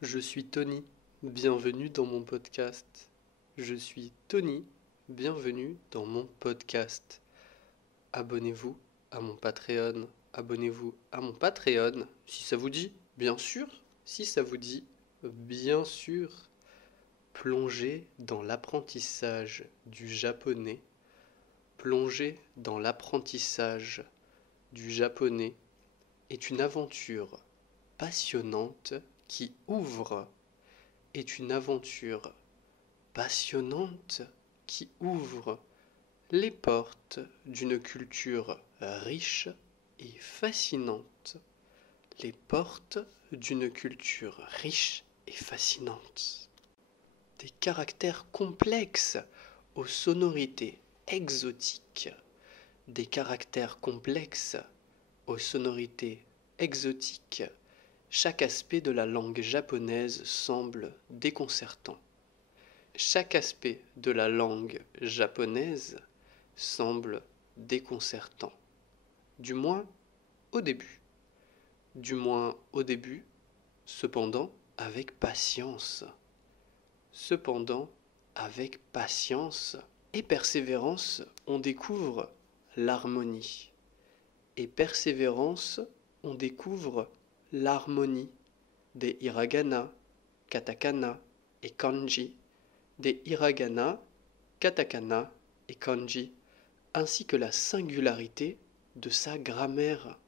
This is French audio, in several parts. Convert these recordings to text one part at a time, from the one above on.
Je suis Tony, bienvenue dans mon podcast. Je suis Tony, bienvenue dans mon podcast. Abonnez-vous à mon Patreon. Abonnez-vous à mon Patreon si ça vous dit, bien sûr. Si ça vous dit, bien sûr. Plongez dans l'apprentissage du japonais. Plongez dans l'apprentissage du japonais est une aventure passionnante qui ouvre est une aventure passionnante qui ouvre les portes d'une culture riche et fascinante. Les portes d'une culture riche et fascinante. Des caractères complexes aux sonorités exotiques. Des caractères complexes aux sonorités exotiques. Chaque aspect de la langue japonaise semble déconcertant. Chaque aspect de la langue japonaise semble déconcertant. Du moins au début. Du moins au début, cependant avec patience. Cependant avec patience et persévérance, on découvre l'harmonie. Et persévérance, on découvre l'harmonie des hiragana, katakana et kanji, des hiragana, katakana et kanji, ainsi que la singularité de sa grammaire,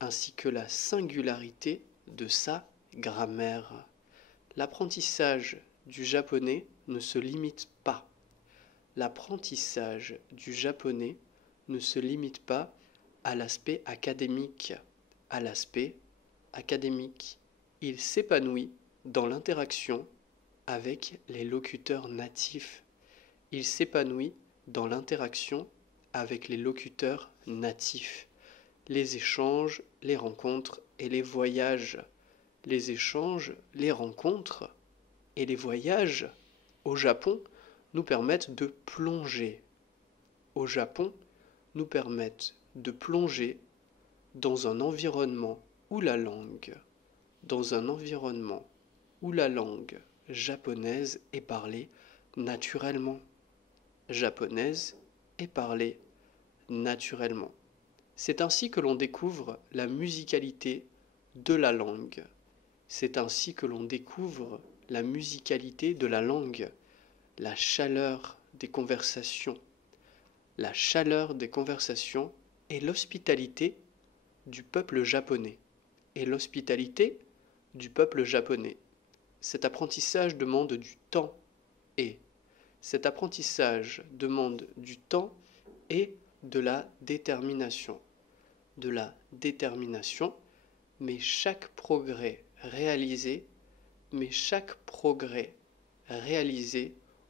ainsi que la singularité de sa grammaire. L'apprentissage du japonais ne se limite pas. L'apprentissage du japonais ne se limite pas à l'aspect académique, à l'aspect académique. Il s'épanouit dans l'interaction avec les locuteurs natifs. Il s'épanouit dans l'interaction avec les locuteurs natifs. Les échanges, les rencontres et les voyages. Les échanges, les rencontres et les voyages au Japon nous permettent de plonger. Au Japon, nous permettent de plonger dans un environnement où la langue japonaise est parlée naturellement. Japonaise est parlée naturellement. C'est ainsi que l'on découvre la musicalité de la langue. C'est ainsi que l'on découvre la musicalité de la langue, la chaleur des conversations. La chaleur des conversations et l'hospitalité du peuple japonais. Et l'hospitalité du peuple japonais. Cet apprentissage demande du temps et cet apprentissage demande du temps et de la détermination. De la détermination, mais chaque progrès réalisé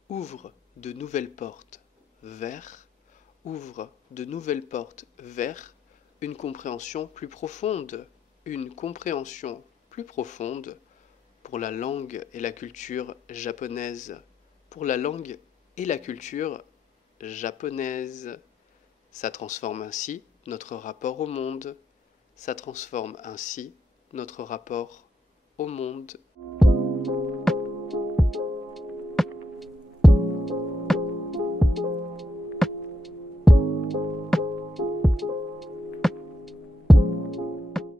ouvre de nouvelles portes vers une compréhension plus profonde, pour la langue et la culture japonaise, Ça transforme ainsi notre rapport au monde, ça transforme ainsi notre rapport au monde.